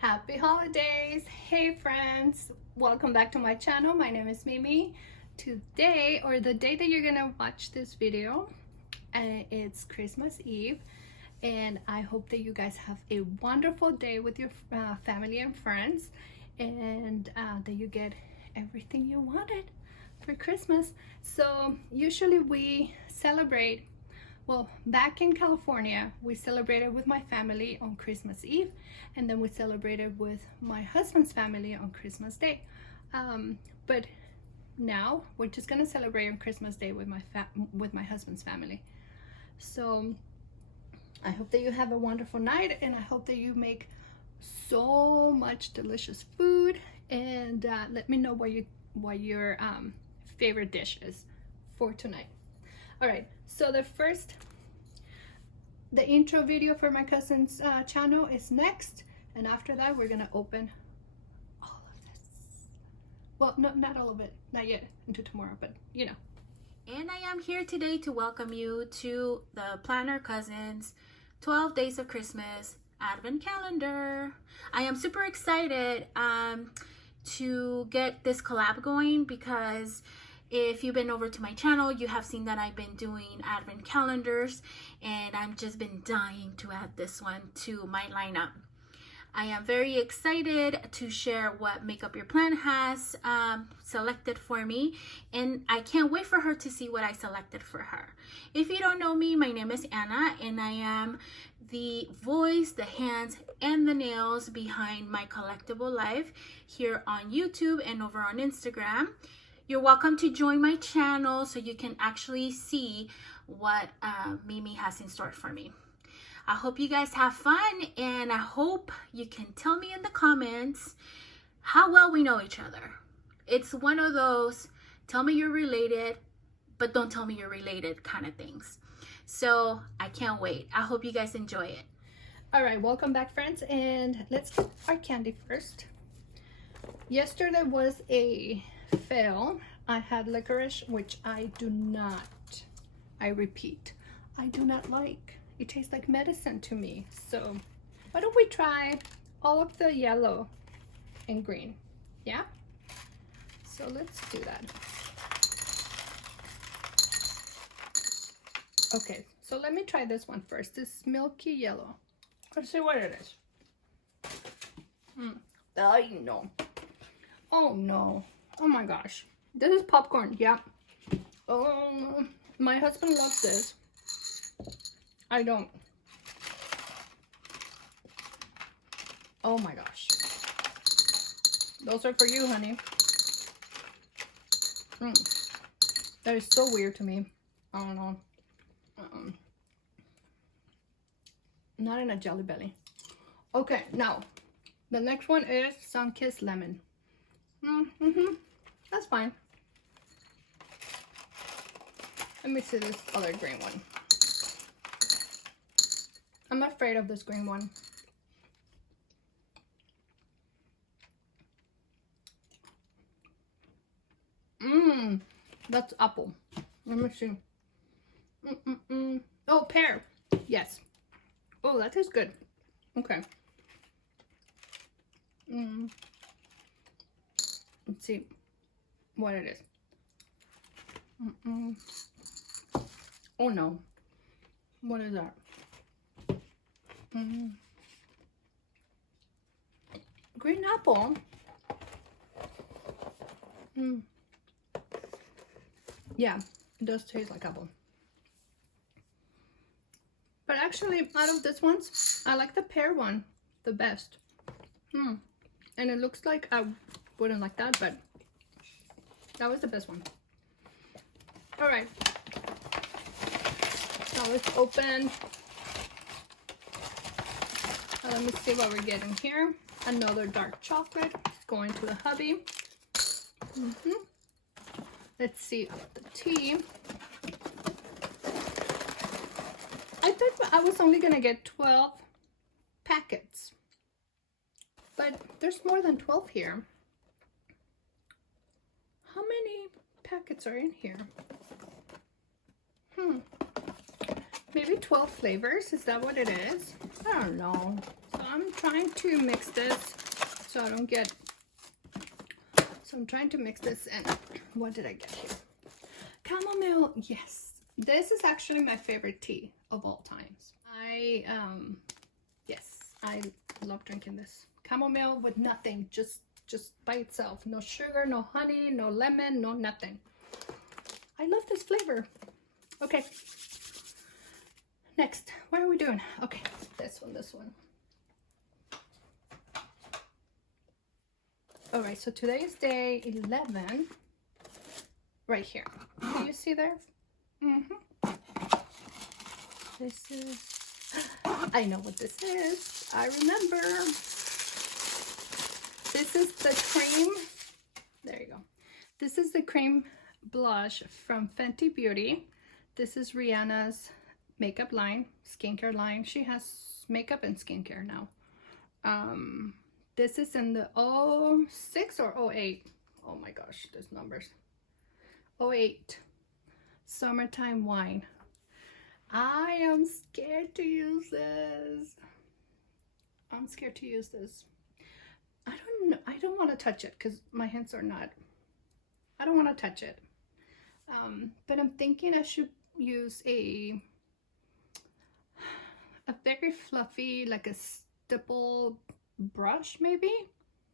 Happy holidays! Hey friends, welcome back to my channel. My name is Mimi. Today, or the day that you're gonna watch this video, it's Christmas Eve, and I hope that you guys have a wonderful day with your family and friends, and that you get everything you wanted for Christmas. So usually we celebrate, well, back in California, we celebrated with my family on Christmas Eve, and then we celebrated with my husband's family on Christmas Day. But now we're just gonna celebrate on Christmas Day with my husband's family. So I hope that you have a wonderful night, and I hope that you make so much delicious food. And let me know what your favorite dish is for tonight. All right, so the intro video for my cousin's channel is next, and after that we're gonna open all of this. Well, not all of it, not yet, until tomorrow, but you know. And I am here today to welcome you to the Planner Cousins 12 Days of Christmas Advent Calendar. I am super excited to get this collab going, because if you've been over to my channel, you have seen that I've been doing advent calendars, and I've just been dying to add this one to my lineup. I am very excited to share what Make Up Your Plan has selected for me, and I can't wait for her to see what I selected for her. If you don't know me, my name is Anna, and I am the voice, the hands, and the nails behind my collectible life here on YouTube and over on Instagram. You're welcome to join my channel so you can actually see what Mimi has in store for me. I hope you guys have fun, and I hope you can tell me in the comments how well we know each other. It's one of those tell me you're related, but don't tell me you're related kind of things. So I can't wait. I hope you guys enjoy it. All right, welcome back, friends, and let's get our candy first. Yesterday was a fail. I had licorice, which I do not, I repeat, I do not like. It tastes like medicine to me. So why don't we try all of the yellow and green? Yeah, so let's do that. Okay, so let me try this one first. This milky yellow. Let's see what it is. Oh no, oh no. Oh my gosh, this is popcorn. Yeah. Oh, my husband loves this. I don't. Oh my gosh. Those are for you, honey. That is so weird to me. I don't know. Not in a Jelly Belly. Okay, now the next one is Sunkissed Lemon. That's fine. Let me see this other green one. I'm afraid of this green one. That's apple. Let me see. Oh, pear. Yes. Oh, that tastes good. Okay. Let's see what it is. Oh no. What is that? Green apple. Yeah, it does taste like apple. But actually, out of this ones, I like the pear one the best. And it looks like I wouldn't like that, but that was the best one. All right. Now let's open. Let me see what we're getting here. Another dark chocolate. It's going to the hubby. Let's see the tea. I thought I was only gonna get 12 packets, but there's more than 12 here. How many packets are in here? Maybe 12 flavors. Is that what it is? I don't know. So I'm trying to mix this so I don't get, so I'm trying to mix this in. What did I get here? Chamomile, yes. This is actually my favorite tea of all times. Yes, I love drinking this. Chamomile with nothing, just by itself. No sugar, no honey, no lemon, no nothing. I love this flavor. Okay. Next, what are we doing? Okay, this one. All right, so today is day 11. Right here. Do you see there? This is, I know what this is. I remember. This is the cream. There you go. This is the cream blush from Fenty Beauty. This is Rihanna's makeup line, skincare line. She has makeup and skincare now. This is in the 06 or 08. Oh my gosh, there's numbers. 08. Summertime wine. I am scared to use this. I'm scared to use this. I don't know. I don't want to touch it because my hands are not. I don't want to touch it. But I'm thinking I should use a very fluffy, like a stipple brush maybe,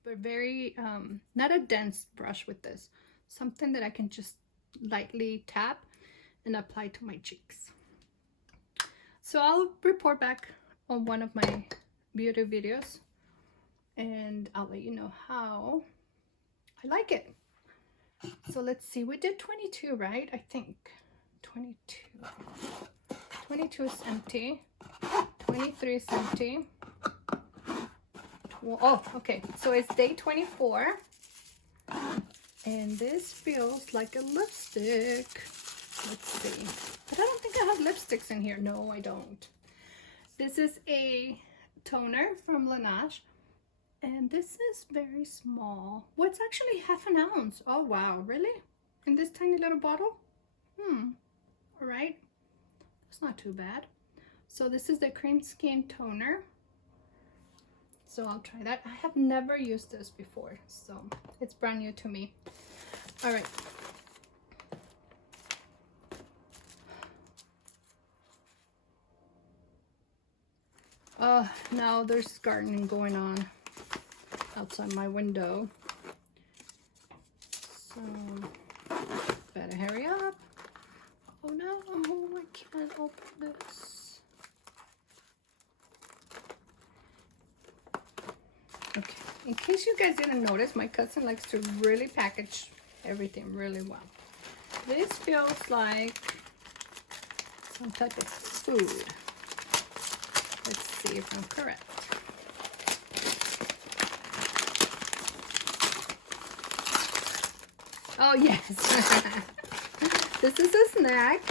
but very not a dense brush with this. Something that I can just lightly tap and apply to my cheeks. So I'll report back on one of my beauty videos and I'll let you know how I like it. So let's see, we did 22, right? I think 22 is empty, 23 is empty. Oh, okay, so it's day 24 and this feels like a lipstick. Let's see, but I don't think I have lipsticks in here. No, I don't. This is a toner from Laneige and this is very small. Well, it's actually half an ounce. Oh wow, really? In this tiny little bottle? All right, that's not too bad. So this is the cream skin toner. So I'll try that. I have never used this before, so it's brand new to me. All right. Now there's gardening going on outside my window. So better hurry up. Oh no, I can't open this. Okay, in case you guys didn't notice, my cousin likes to really package everything really well. This feels like some type of food. Let's see if I'm correct. Oh yes, this is a snack.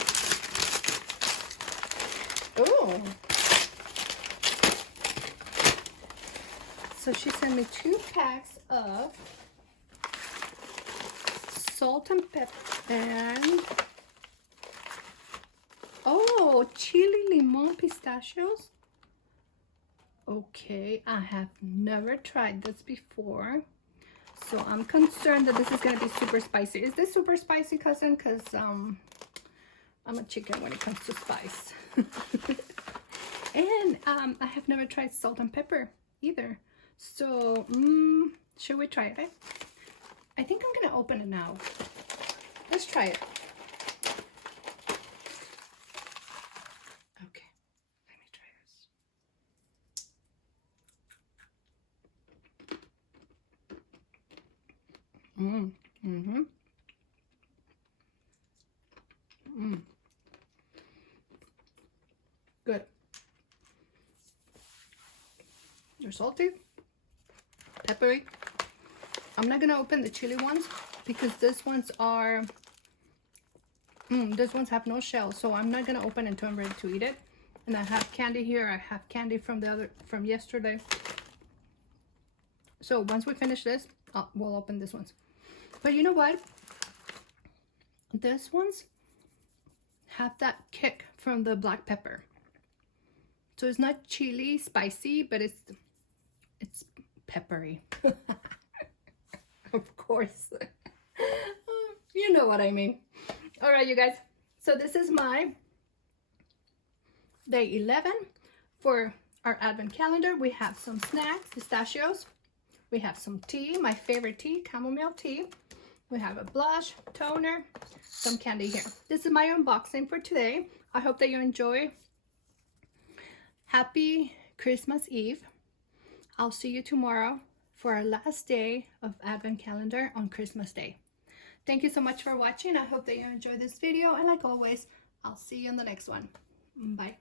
Oh. So she sent me 2 packs of salt and pepper and chili limon pistachios. Okay, I have never tried this before, so I'm concerned that this is gonna be super spicy. Is this super spicy, cousin? Because I'm a chicken when it comes to spice. And I have never tried salt and pepper either. So, should we try it? I think I'm gonna open it now. Let's try it. Okay, let me try this. Good. They're salty, peppery. I'm not gonna open the chili ones because these ones are these ones have no shell, so I'm not gonna open until I'm ready to eat it. And I have candy here. I have candy from yesterday. So once we finish this, we'll open these ones. But you know what? These ones have that kick from the black pepper. So it's not chili spicy, but It's peppery. Of course. You know what I mean. All right, you guys. So this is my day 11 for our advent calendar. We have some snacks, pistachios. We have some tea, my favorite tea, chamomile tea. We have a blush, toner, some candy here. This is my unboxing for today. I hope that you enjoy. Happy Christmas Eve. I'll see you tomorrow for our last day of advent calendar on Christmas Day. Thank you so much for watching. I hope that you enjoyed this video, and like always, I'll see you in the next one. Bye.